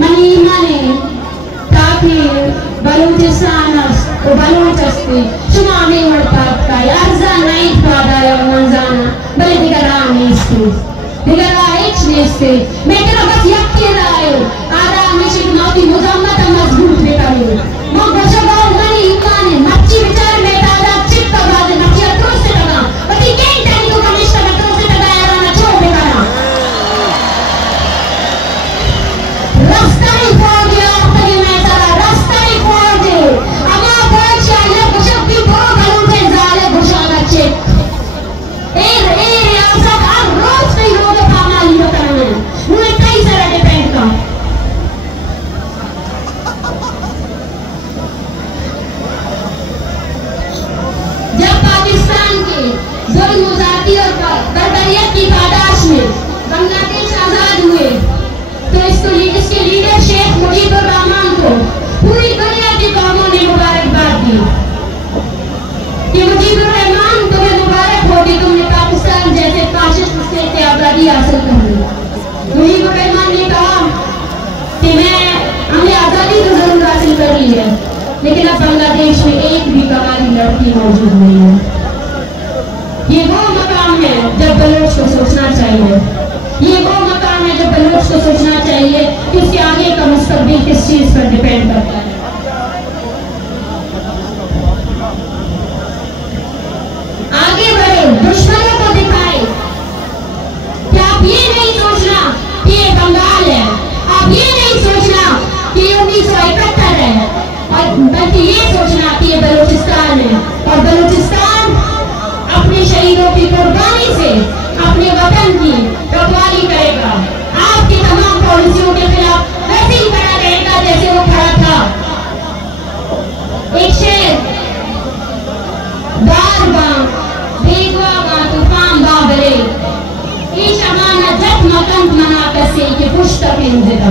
Mani mani taki Baluchistan u Baluchasti Shumami Marpatka Yarza Night Pada Yamanzana Bali Digarami Isti Digara H Nesti Metera Bas Yakki Rayo Ada Mishik Nauti Muzammata Mazboot Bekalu Mo Gashagao Mani Imani Machi Vichar Metada Chitta Bazi Machi Atroste Taga But he can't tell you Kamishta Atroste Taga Yarana Cho Bekara Rasta nahi phod diya tagi main sara rasta nahi phod de ama phod chale kushab ki bo galu pe zale gushana chek riyasat ar roz nahi hoga pamali hotarane mune kai sara depend ka jab Pakistan ke zulm ज़ाती और बर्बरियत की पादाश में बांग्लादेश आजाद हुए तो इसके leader Sheikh Mujibur Rahman को पूरी दुनिया की कौमों ने मुबारकबाद दी कि मुजीबुर रहमान तुम्हें मुबारक हो कि तुमने पाकिस्तान जैसे फाशिस्ट मुल्क से आज़ादी हासिल कर ली। मुजीबुर रहमान ने कहा कि हमने आज़ादी तो जरूर हासिल कर ली है लेकिन अब बांग्लादेश में एक भी कमाली लड़की मौजूद नहीं है। ये वो मकाम है जब बलोच को सोचना चाहिए, ये वो मकाम है जब बलोच को सोचना चाहिए कि उसके आगे का मुस्तकबिल किस चीज पर डिपेंड करता है। आगे बढ़े, दुश्मनों को दिखाए कि आप ये नहीं सोचना कि ये बंगाल है, आप ये नहीं सोचना कि ये 1971 है, और बल्कि ये सोचना कि ये बलूचिस्तान है और बलूचिस्तान अपने शहीदों की कुर्बानी से अपने वतन की रखवाली करेगा। आपकी तमाम पॉलिसियों के खिलाफ वैसे ही खड़ा रहेगा जैसे वो खड़ा था। एक शेर दार बां बेगवा बां तूफान बाबरे ईश अमाना जत मकंत मना कसे के पुश्तक इंजदा